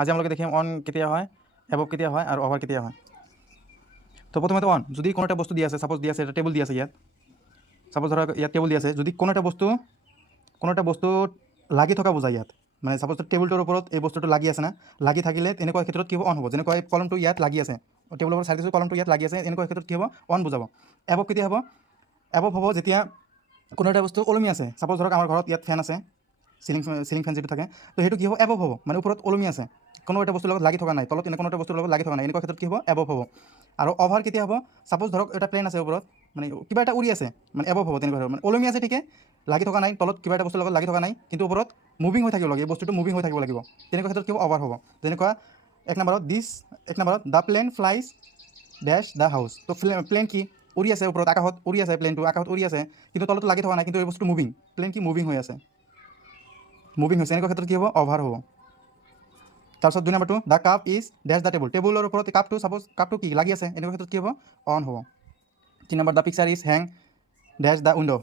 আজি আমালোকে দেখিম অন কেতিয়া হয়, এবভ কেতিয়া হয় আৰু অভাৰ কেতিয়া হয়। তো প্রথমে তো অন, যদি কোনো একটা বস্তু দিয়ে আছে, সাপোজ দিয়ে আছে, এটা টেবল দিয়ে আছে ইয়াত, সাপোজ ধরো ইয়াত টেবল দিয়ে আছে, যদি কোনো একটা বস্তু লাগি থকা বুজায় ইয়াত, মানে সাপোজ টেবুলটোৰ ওপৰত এই বস্তুটো লাগি আছে না, লাগি থাকিলে এনেকুৱা ক্ষেত্ৰত কি হ'ব, অন হ'ব। যেনেকুৱা কলমটো ইয়াত লাগি আছে, টেবুলৰ ওপৰত চাই দিছোঁ, কলমটো ইয়াত লাগি আছে, এনেকুৱা ক্ষেত্ৰত কি হ'ব, অন বুজাব। এবভ কেতিয়া হ'ব, এবভ হ'ব যেতিয়া কোনো এটা বস্তু ওলমি আছে। সাপোজ ধৰক আমাৰ ঘৰত ইয়াত ফেন আছে, চিলিং ফেন যিটো থাকে, তো সেইটো কি হ'ব, এবভ হ'ব, মানে ওপৰত ওলমি আছে, কোনো এটা বস্তুৰ লগত লাগি থকা নাই, তলত কোনো এটা বস্তুৰ লগত লাগি থকা নাই, এনেকুৱা ক্ষেত্ৰত কি হ'ব, এবভ হ'ব। আৰু অভাৰ কেতিয়া হ'ব, সাপোজ ধৰক এটা প্লেন আছে ওপৰত, মানে কিবা এটা উৰি আছে, মানে এবভ হ'ব তেনেকুৱা ধৰণৰ, মানে ওলমি আছে ঠিকে, লাগি থকা নাই, তলত কিবা এটা বস্তুৰ লগত লাগি থকা নাই, কিন্তু ওপৰত মুভিং হৈ থাকিব লাগে, এই বস্তুটো মুভিং হৈ থাকিব লাগিব, তেনেকুৱা ক্ষেত্ৰত কি হ'ব, অভাৰ হ'ব। যেনেকুৱা এক নম্বৰত the plane flies dash the house. তো প্লেন কি উৰি আছে, ওপৰত আকাশত উৰি আছে, প্লেনটো আকাশত উৰি আছে, কিন্তু তলতো লাগি থকা নাই, কিন্তু এই বস্তুটো মুভিং, প্লেন কি মুভিং হৈ আছে, এনেকুৱা ক্ষেত্ৰত কি হ'ব, অভাৰ হ'ব। তাৰপিছত 2 নম্বৰটো the cup is dash the table, টেবুলৰ ওপৰত কাপটো সাপোজ কাপটো কি লাগি আছে, এনেকুৱা ক্ষেত্ৰত কি হ'ব, অন হ'ব। 3 number the picture is hang dash the window,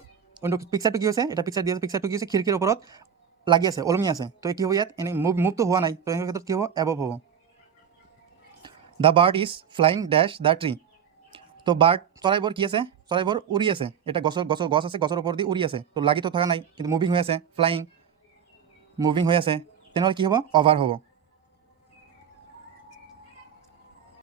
পিকচাৰটো কি হৈছে, এটা পিকচাৰ দি আছে, পিকচাৰটো কি হৈছে, খিৰিকীৰ ওপৰত লাগি আছে, ওলমি আছে, তো কি হ'ব ইয়াত, এনেই মুভটো হোৱা নাই, তো এনেকুৱা ক্ষেত্ৰত কি হ'ব, এবভ হ'ব। The bird is flying dash the tree, তো বাৰ্ড চৰাইবোৰ কি আছে, চৰাইবোৰ উৰি আছে, এটা গছ আছে, গছৰ ওপৰত দি উৰি আছে, তো লাগি তো থকা নাই, কিন্তু মুভিং হৈ আছে, ফ্লাইং মুভিং হৈ আছে, তেনেহ'লে কি হ'ব, অভাৰ হ'ব।